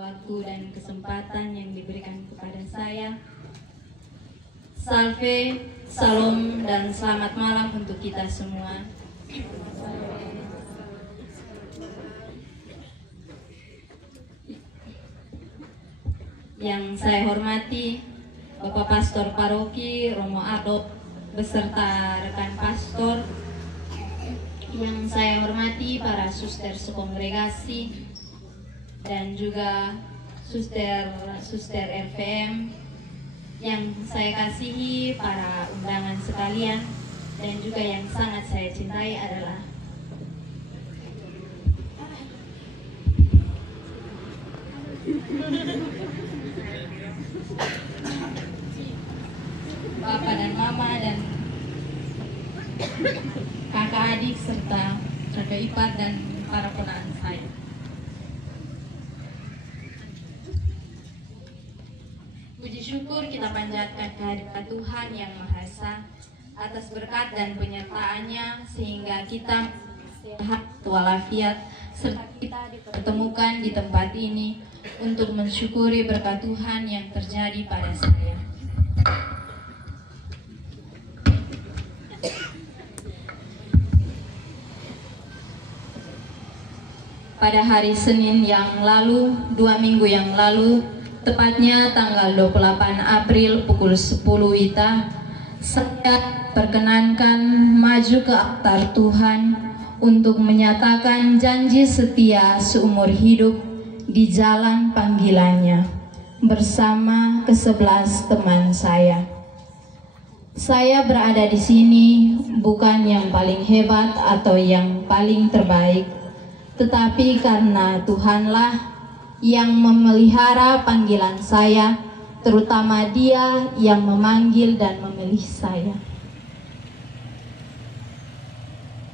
waktu dan kesempatan yang diberikan kepada saya. Salve, salam, dan selamat malam untuk kita semua. Yang saya hormati Bapak Pastor Paroki Romo Adop beserta rekan pastor. Yang saya hormati para suster sekongregasi dan juga suster RVM. Yang saya kasihi para undangan sekalian, dan juga yang sangat saya cintai adalah Bapak dan Mama dan kakak adik serta kakak ipar dan para ponakan saya. Puji syukur kita panjatkan kehadirat Tuhan Yang Maha Esa atas berkat dan penyertaannya sehingga kita sehat walafiat serta kita dipertemukan di tempat ini untuk mensyukuri berkat Tuhan yang terjadi pada saya. Pada hari Senin yang lalu, 2 minggu yang lalu, tepatnya tanggal 28 April pukul 10 WITA, saya perkenankan maju ke altar Tuhan untuk menyatakan janji setia seumur hidup di jalan panggilannya bersama ke-11 teman saya. Saya berada di sini bukan yang paling hebat atau yang paling terbaik, tetapi karena Tuhanlah yang memelihara panggilan saya, terutama Dia yang memanggil dan memilih saya.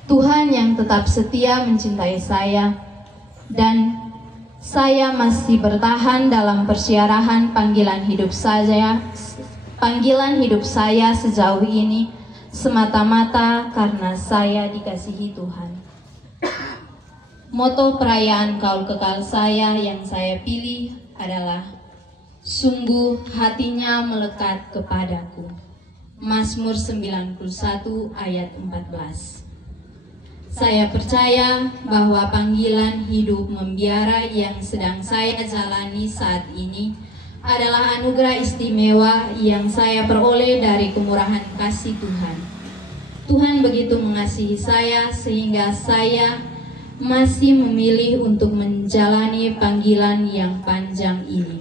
Tuhan yang tetap setia mencintai saya, dan saya masih bertahan dalam persiarahan panggilan hidup saya sejauh ini semata-mata karena saya dikasihi Tuhan. Moto perayaan Kaul Kekal saya yang saya pilih adalah sungguh hatinya melekat kepadaku. Mazmur 91 ayat 14. Saya percaya bahwa panggilan hidup membiara yang sedang saya jalani saat ini adalah anugerah istimewa yang saya peroleh dari kemurahan kasih Tuhan. Tuhan begitu mengasihi saya sehingga saya masih memilih untuk menjalani panggilan yang panjang ini.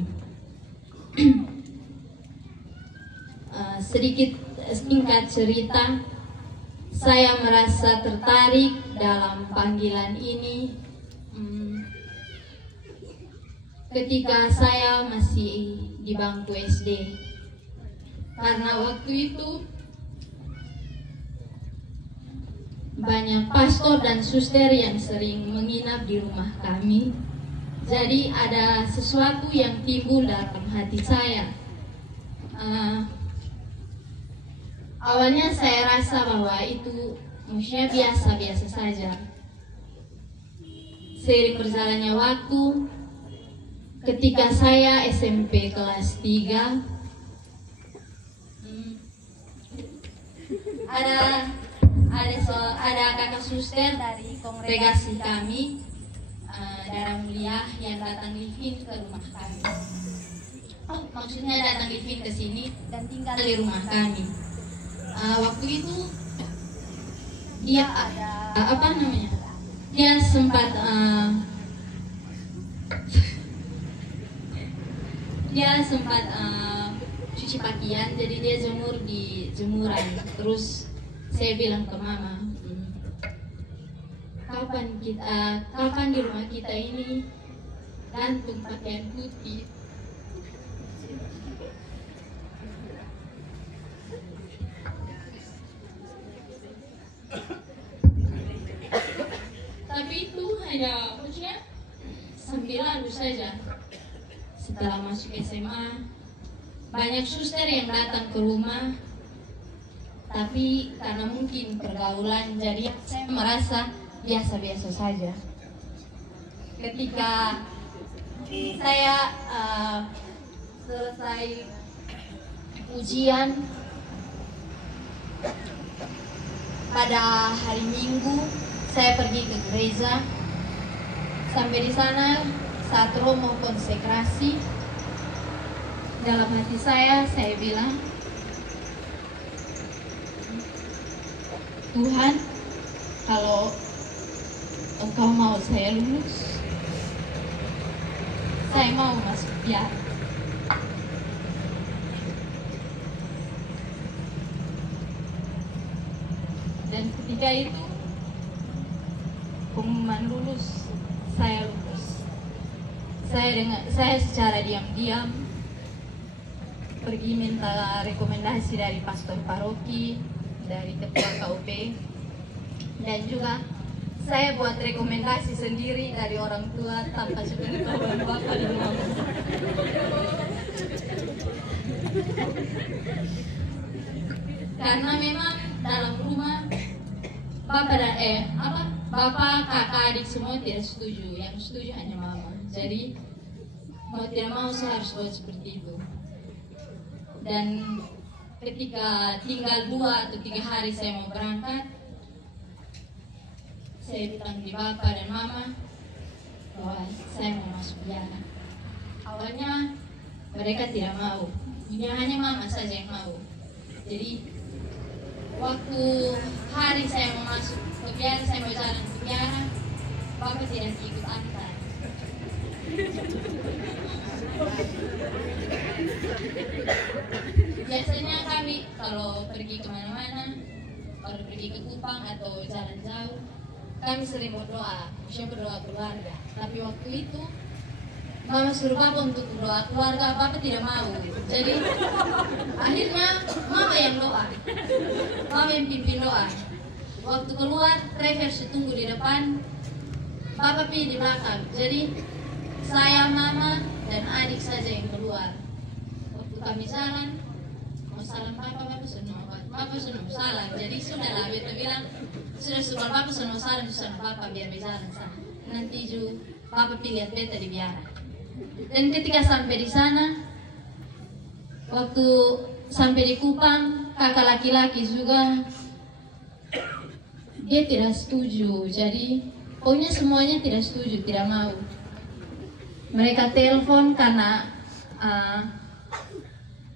Sedikit singkat cerita, saya merasa tertarik dalam panggilan ini ketika saya masih di bangku SD. Karena waktu itu banyak pastor dan suster yang sering menginap di rumah kami. Jadi ada sesuatu yang timbul dalam hati saya. Awalnya saya rasa bahwa itu maksudnya biasa-biasa saja. Seiring berjalannya waktu, ketika saya SMP kelas 3, ada kakak suster dari kongregasi kami, Darah Mulia, yang datang living ke rumah kami. Maksudnya datang living ke sini dan tinggal di rumah kami. Waktu itu dia dia sempat cuci pakaian, jadi dia jemur di jemuran. Terus saya bilang ke mama, kapan di rumah kita ini gantung pakaian putih. Tapi itu hanya maksudnya sambil lalu saja. Setelah masuk SMA, banyak suster yang datang ke rumah, tapi karena mungkin pergaulan, jadi saya merasa biasa-biasa saja. Ketika saya selesai ujian pada hari Minggu. Saya pergi ke gereja. Sampai di sana saat Romo konsekrasi, dalam hati saya bilang, Tuhan, kalau Engkau mau saya lulus, saya mau masuk biara. Dan ketika itu pengumuman lulus, saya lulus. Saya secara diam-diam pergi minta rekomendasi dari pastor paroki, dari ketua KUP, dan juga saya buat rekomendasi sendiri dari orang tua tanpa sepengetahuan bapak dan mama. Karena memang dalam rumah bapak dan bapak, kakak, adik semua tidak setuju. Yang setuju hanya mama. Jadi mau tidak mau saya harus buat seperti itu. Dan ketika tinggal 2 atau 3 hari saya mau berangkat, saya bilang di bapak dan mama bahwa saya mau masuk biara. Awalnya mereka tidak mau, hanya mama saja yang mau. Jadi waktu hari saya mau masuk ke biara, saya mau jalan ke biara, bapak tidak ikut antar. Biasanya kami kalau pergi kemana-mana, kalau pergi ke Kupang atau jalan jauh, kami sering berdoa, berdoa keluarga. Tapi waktu itu mama suruh bapak untuk berdoa keluarga, bapak tidak mau. Jadi akhirnya mama yang doa, mama yang pimpin doa. Waktu keluar, traverse tunggu di depan, bapak pilih di belakang. Jadi saya, mama, dan adik saja yang keluar. Waktu kami jalan, mau salam bapak sudah salam. Jadi sudahlah, beta bilang sudah suruh bapak sudah salam, sudah bapak biar berjalan sana. Nanti juga bapak pilih beta di biara. Dan ketika sampai di sana, waktu sampai di Kupang, kakak laki-laki juga dia tidak setuju. Jadi pokoknya semuanya tidak setuju, tidak mau. Mereka telepon karena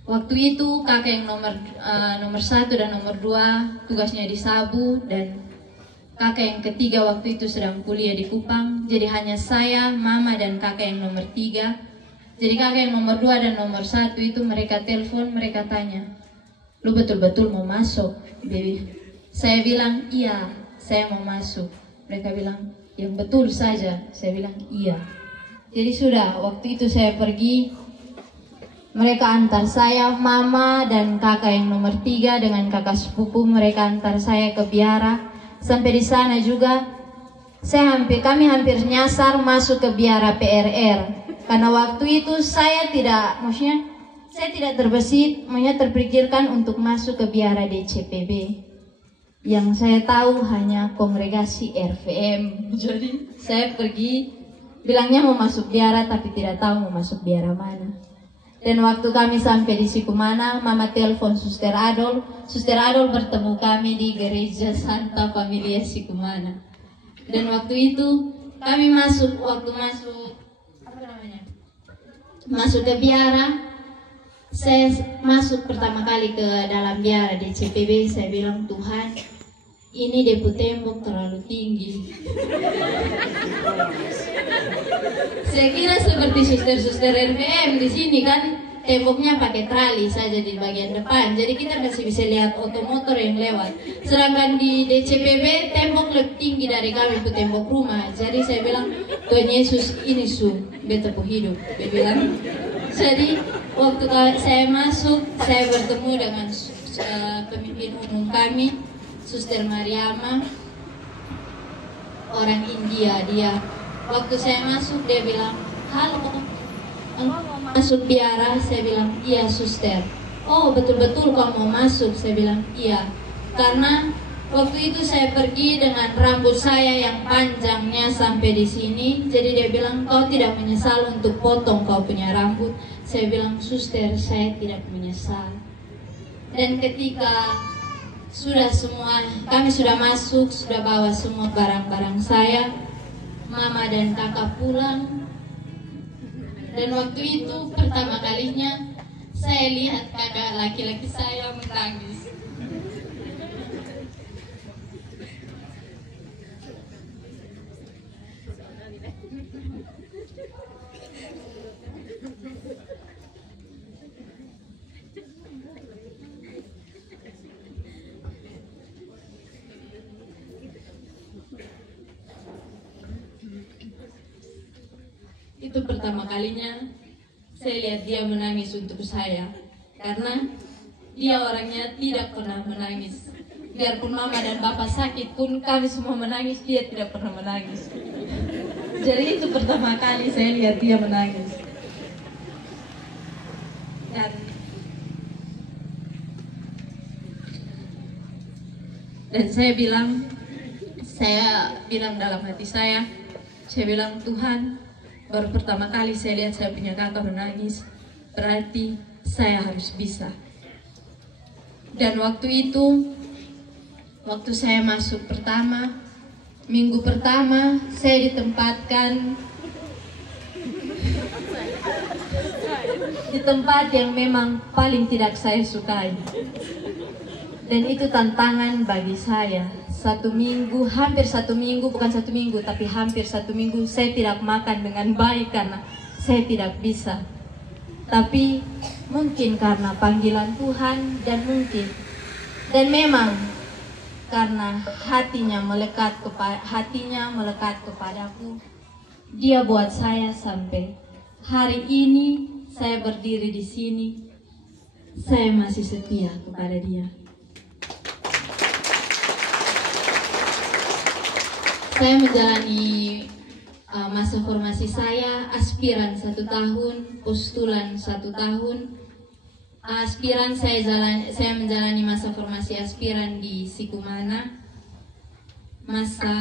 waktu itu kakak yang nomor 1 dan nomor 2 tugasnya di Sabu, dan kakak yang ketiga waktu itu sedang kuliah di Kupang. Jadi hanya saya, mama, dan kakak yang nomor 3. Jadi kakak yang nomor 2 dan nomor 1 itu mereka telepon, mereka tanya, lu betul-betul mau masuk, baby? Saya bilang, iya, saya mau masuk. Mereka bilang, yang betul saja. Saya bilang, iya. Jadi sudah, waktu itu saya pergi, mereka antar saya, mama dan kakak yang nomor 3 dengan kakak sepupu, mereka antar saya ke biara. Sampai di sana juga, kami hampir nyasar masuk ke biara PRR. Karena waktu itu saya tidak terbesit, terpikirkan untuk masuk ke biara DCPB. Yang saya tahu hanya kongregasi RVM. Jadi saya pergi, bilangnya mau masuk biara tapi tidak tahu mau masuk biara mana. Dan waktu kami sampai di Sikumana, mama telepon Suster Adol. Suster Adol bertemu kami di gereja Santa Familia Sikumana. Dan waktu itu kami masuk ke biara. Saya masuk pertama kali ke dalam biara di CPB. Saya bilang, Tuhan, ini depo tembok terlalu tinggi. Saya kira seperti suster-suster RVM di sini kan, temboknya pakai trali saja di bagian depan, jadi kita masih bisa lihat otomotor yang lewat. Sedangkan di DCPB tembok lebih tinggi dari kami ke tembok rumah. Jadi saya bilang, Tuhan Yesus, ini beta po hidup. Dia bilang. Jadi waktu saya masuk, saya bertemu dengan pemimpin umum kami, Suster Mariama, orang India dia. Waktu saya masuk dia bilang, halo, engkau mau masuk biara? Saya bilang, iya suster. Oh betul-betul kau mau masuk? Saya bilang, iya. Karena Waktu itu saya pergi dengan rambut saya yang panjangnya sampai di sini. Jadi dia bilang, kau tidak menyesal untuk potong kau punya rambut? Saya bilang, suster, saya tidak menyesal. Dan ketika kami sudah masuk, sudah bawa semua barang-barang saya, mama dan kakak pulang. Dan waktu itu pertama kalinya saya lihat kakak laki-laki saya menangis. Itu pertama kalinya saya lihat dia menangis untuk saya, karena dia orangnya tidak pernah menangis. Biarpun mama dan bapak sakit pun kami semua menangis, dia tidak pernah menangis. Jadi itu pertama kali saya lihat dia menangis. Dan saya bilang dalam hati saya bilang, Tuhan, baru pertama kali saya lihat saya punya kakak menangis, berarti saya harus bisa. Dan waktu itu, waktu saya masuk minggu pertama, saya ditempatkan di tempat yang memang paling tidak saya sukai. Dan itu tantangan bagi saya. Hampir satu minggu, tapi hampir satu minggu saya tidak makan dengan baik karena saya tidak bisa. Tapi mungkin karena panggilan Tuhan dan memang karena hatinya melekat kepadaku, Dia buat saya sampai hari ini saya berdiri di sini, saya masih setia kepada Dia. Saya menjalani masa formasi saya, aspiran 1 tahun, postulan 1 tahun. Aspiran saya menjalani masa formasi aspiran di Sikumana, masa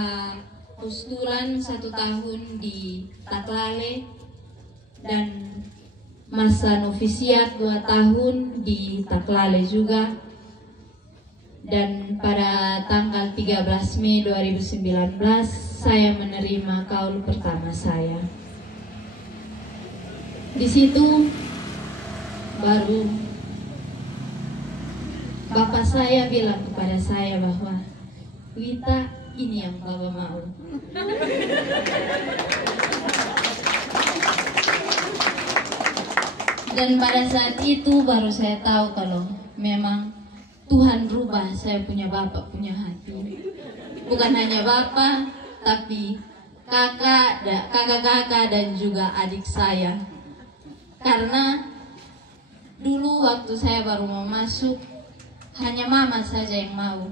postulan 1 tahun di Taklale, dan masa novisiat 2 tahun di Taklale juga. Dan pada tanggal 13 Mei 2019 saya menerima kaul pertama saya. Di situ baru bapak saya bilang kepada saya bahwa, Wita, ini yang Bapak mau. Dan pada saat itu baru saya tahu kalau memang Tuhan rubah saya punya bapak punya hati. Bukan hanya bapak, tapi kakak-kakak dan juga adik saya. Karena dulu waktu saya baru mau masuk, hanya mama saja yang mau.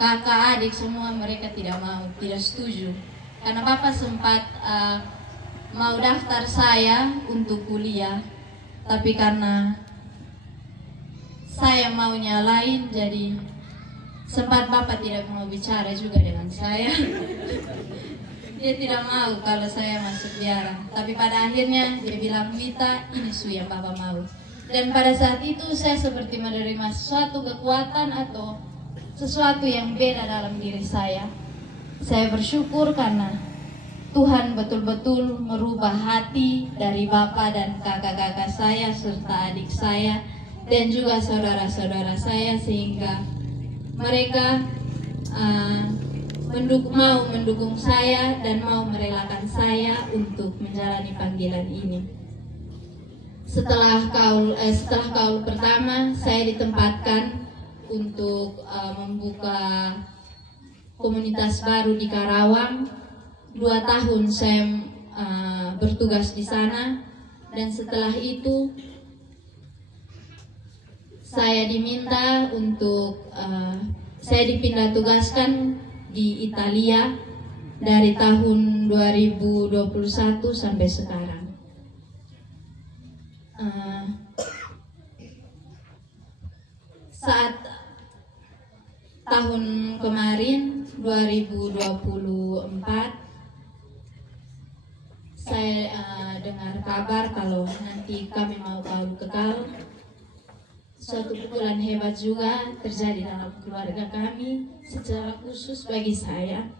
Kakak, adik semua mereka tidak mau, tidak setuju. Karena bapak sempat mau daftar saya untuk kuliah, tapi karena saya maunya lain, jadi sempat bapak tidak mau bicara juga dengan saya. Dia tidak mau kalau saya masuk biara. Tapi pada akhirnya dia bilang, Wita, ini yang bapak mau. Dan pada saat itu saya seperti menerima sesuatu kekuatan atau sesuatu yang beda dalam diri saya. Saya bersyukur karena Tuhan betul-betul merubah hati dari bapak dan kakak-kakak saya serta adik saya dan juga saudara-saudara saya, sehingga mereka mau mendukung saya dan mau merelakan saya untuk menjalani panggilan ini. Setelah kaul pertama, saya ditempatkan untuk membuka komunitas baru di Karawang. 2 tahun saya bertugas di sana, dan setelah itu saya diminta untuk saya dipindah tugaskan di Italia dari tahun 2021 sampai sekarang. Saat tahun 2024 saya dengar kabar kalau nanti kami mau kaul kekal. Suatu pukulan hebat juga terjadi dalam keluarga kami, secara khusus bagi saya,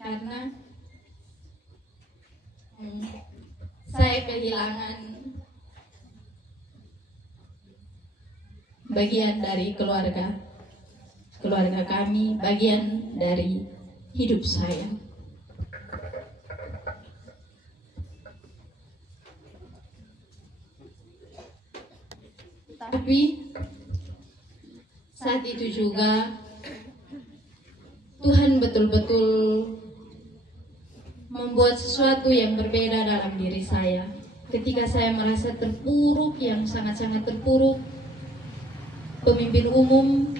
karena saya kehilangan bagian dari keluarga kami, bagian dari hidup saya. Tapi saat itu juga Tuhan betul-betul membuat sesuatu yang berbeda dalam diri saya. Ketika saya merasa terpuruk, yang sangat-sangat terpuruk, pemimpin umum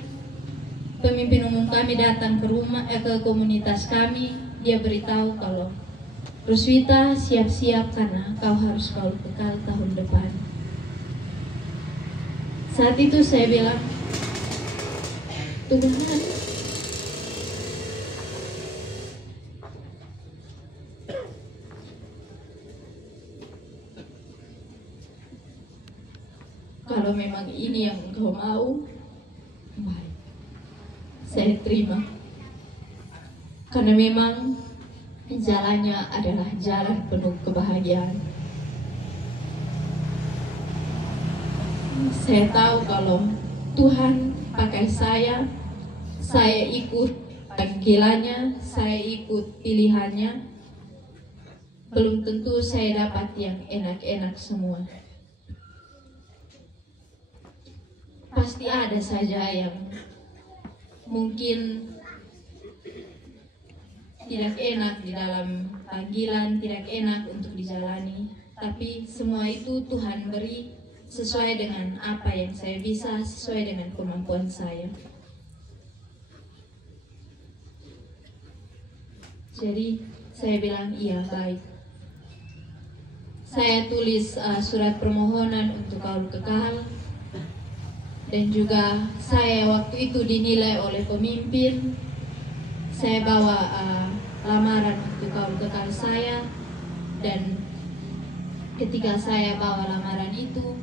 kami datang ke komunitas kami. Dia beritahu kalau, Roswita, siap-siap karena kau harus kaul kekal tahun depan. Saat itu saya bilang, Tuhan, kalau memang ini yang Engkau mau, baik, saya terima. Karena memang jalannya adalah jalan penuh kebahagiaan. Saya tahu kalau Tuhan pakai saya ikut panggilannya, saya ikut pilihannya. Belum tentu saya dapat yang enak-enak semua. Pasti ada saja yang mungkin tidak enak di dalam panggilan, tidak enak untuk dijalani. Tapi semua itu Tuhan beri sesuai dengan apa yang saya bisa, sesuai dengan kemampuan saya. Jadi saya bilang iya, baik. Saya tulis surat permohonan untuk kaul kekal. Dan juga saya waktu itu dinilai oleh pemimpin. Saya bawa lamaran untuk kaul kekal saya. Dan ketika saya bawa lamaran itu,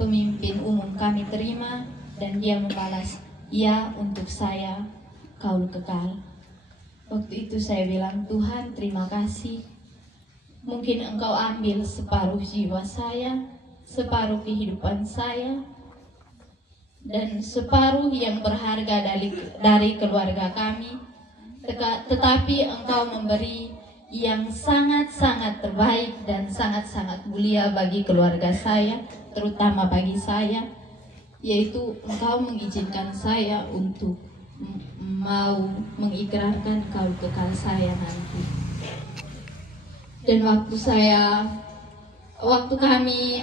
pemimpin umum kami terima dan dia membalas, "Ya, untuk saya kaul kekal." Waktu itu saya bilang, Tuhan, terima kasih. Mungkin Engkau ambil separuh jiwa saya, separuh kehidupan saya, dan separuh yang berharga dari keluarga kami. Tetapi Engkau memberi yang sangat-sangat terbaik dan sangat-sangat mulia bagi keluarga saya, terutama bagi saya, yaitu Engkau mengizinkan saya untuk mau mengikrarkan kaul kekal saya nanti. Dan waktu kami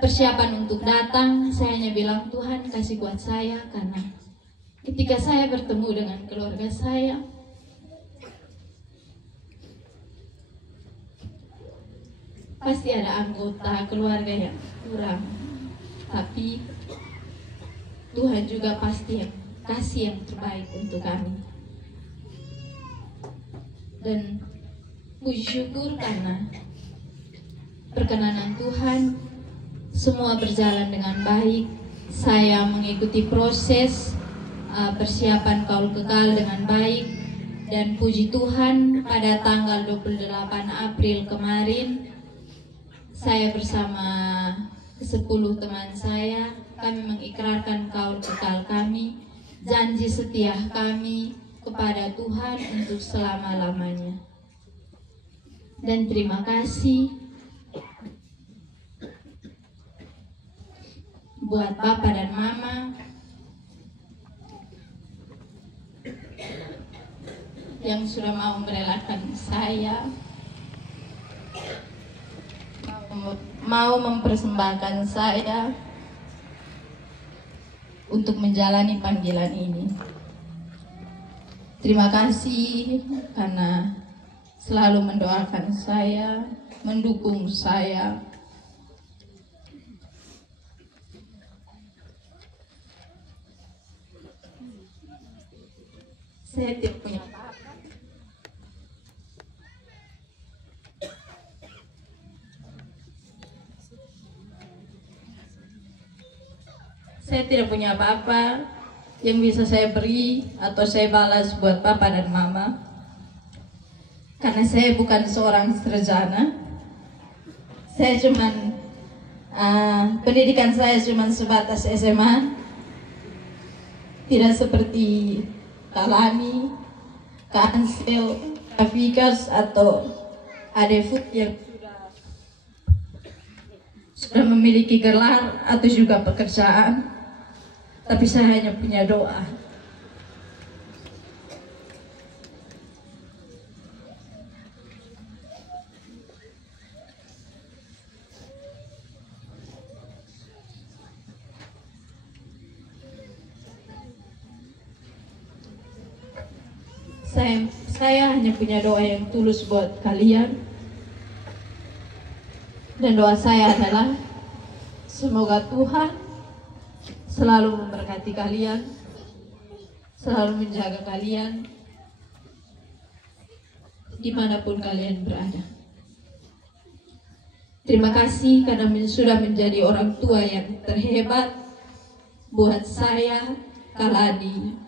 persiapan untuk datang, saya hanya bilang, Tuhan kasih kuat saya, karena ketika saya bertemu dengan keluarga saya, pasti ada anggota keluarga yang kurang, tapi Tuhan juga pasti yang kasih yang terbaik untuk kami. Dan puji syukur karena perkenanan Tuhan, semua berjalan dengan baik. Saya mengikuti proses persiapan kaul kekal dengan baik. Dan puji Tuhan, pada tanggal 28 April kemarin, saya bersama 10 teman saya, kami mengikrarkan kaul kekal kami, janji setia kami kepada Tuhan untuk selama-lamanya. Dan terima kasih buat Bapak dan Mama yang sudah mau merelakan saya, mau mempersembahkan saya untuk menjalani panggilan ini. Terima kasih karena selalu mendoakan saya, mendukung saya. Saya tidak punya apa-apa. Saya tidak punya apa-apa yang bisa saya beri atau saya balas buat papa dan mama. Karena saya bukan seorang sarjana. Saya cuman pendidikan saya cuma sebatas SMA. Tidak seperti Kak Lani, Kak Ansel, Kak Vikas atau Adefut yang sudah memiliki gelar atau juga pekerjaan. Tapi saya hanya punya doa. Saya hanya punya doa yang tulus buat kalian. Dan doa saya adalah semoga Tuhan selalu memberkati kalian, selalu menjaga kalian dimanapun kalian berada. Terima kasih karena sudah menjadi orang tua yang terhebat buat saya, Kak Lani,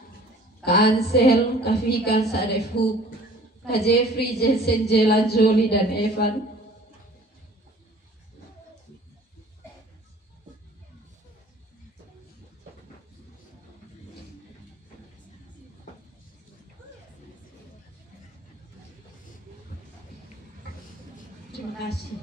Kak Ansel, Kak Vika, Kak Defu, Kak Jeffrey, Jensen, Jela, Jolie, dan Evan. Terima kasih.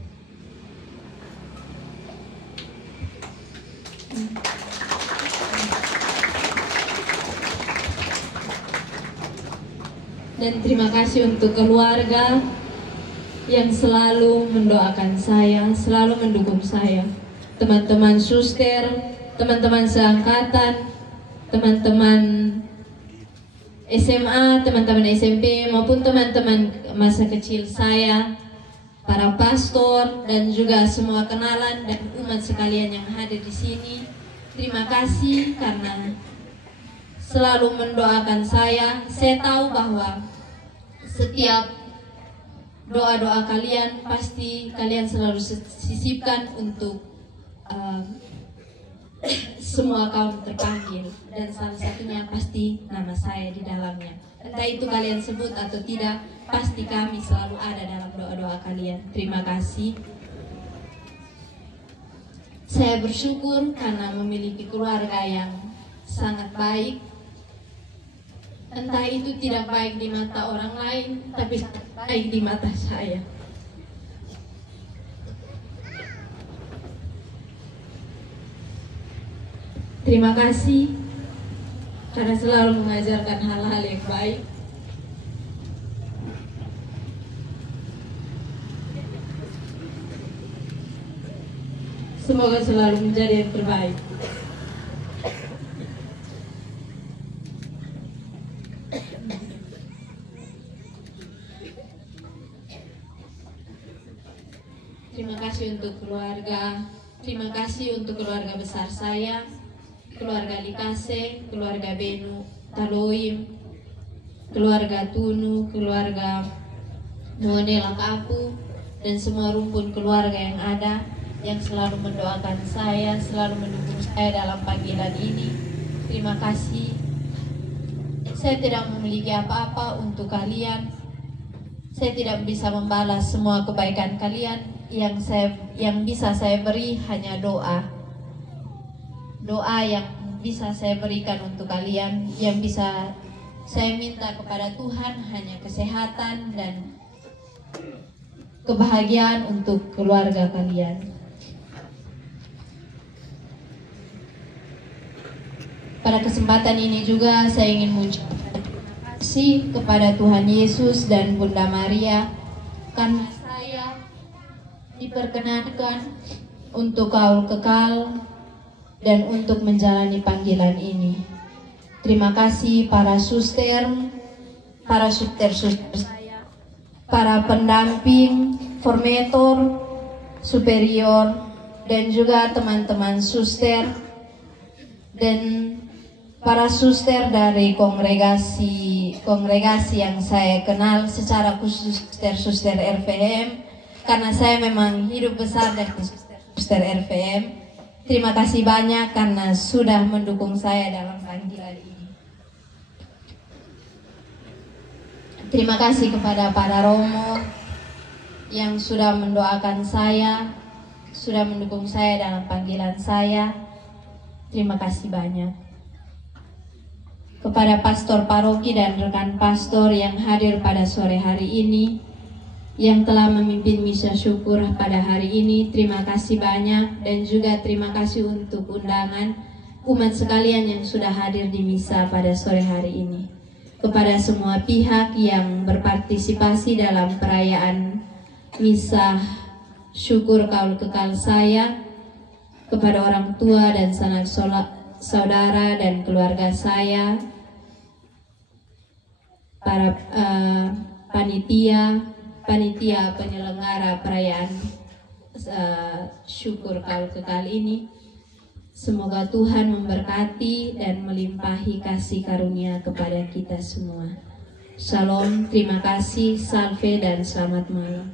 Dan terima kasih untuk keluarga yang selalu mendoakan saya, selalu mendukung saya. Teman-teman suster, teman-teman seangkatan, teman-teman SMA, teman-teman SMP, maupun teman-teman masa kecil saya, para pastor dan juga semua kenalan dan umat sekalian yang hadir di sini. Terima kasih karena selalu mendoakan saya. Saya tahu bahwa setiap doa-doa kalian pasti kalian selalu sisipkan untuk semua kaum terpanggil, dan salah satunya pasti nama saya di dalamnya. Entah itu kalian sebut atau tidak, pasti kami selalu ada dalam doa-doa kalian. Terima kasih. Saya bersyukur karena memiliki keluarga yang sangat baik. Entah itu tidak baik di mata orang lain, tapi sangat baik di mata saya. Terima kasih karena selalu mengajarkan hal-hal yang baik. Semoga selalu menjadi yang terbaik. Terima kasih untuk keluarga. Terima kasih untuk keluarga besar saya, keluarga Likase, keluarga Benu, Taloim, keluarga Tunu, keluarga Monela Kapu, dan semua rumpun keluarga yang ada, yang selalu mendoakan saya, selalu mendukung saya dalam panggilan ini. Terima kasih. Saya tidak memiliki apa-apa untuk kalian. Saya tidak bisa membalas semua kebaikan kalian. Yang bisa saya beri hanya doa. Doa yang bisa saya berikan untuk kalian, yang bisa saya minta kepada Tuhan hanya kesehatan dan kebahagiaan untuk keluarga kalian. Pada kesempatan ini juga saya ingin mengucapkan terima kasih kepada Tuhan Yesus dan Bunda Maria karena saya diperkenankan untuk kaul kekal dan untuk menjalani panggilan ini. Terima kasih para suster saya, para pendamping, formator, superior, dan juga teman-teman suster dan para suster dari kongregasi kongregasi yang saya kenal, secara khusus suster RVM, karena saya memang hidup besar dari suster RVM. Terima kasih banyak karena sudah mendukung saya dalam panggilan ini. Terima kasih kepada para Romo yang sudah mendoakan saya, sudah mendukung saya dalam panggilan saya. Terima kasih banyak. Kepada pastor paroki dan rekan pastor yang hadir pada sore hari ini, yang telah memimpin misa syukur pada hari ini, terima kasih banyak. Dan juga terima kasih untuk undangan umat sekalian yang sudah hadir di misa pada sore hari ini. Kepada semua pihak yang berpartisipasi dalam perayaan misa syukur kaul kekal saya, kepada orang tua dan sanak saudara dan keluarga saya, para panitia penyelenggara perayaan syukur kaul kekal ini, semoga Tuhan memberkati dan melimpahi kasih karunia kepada kita semua. Shalom, terima kasih, salve dan selamat malam.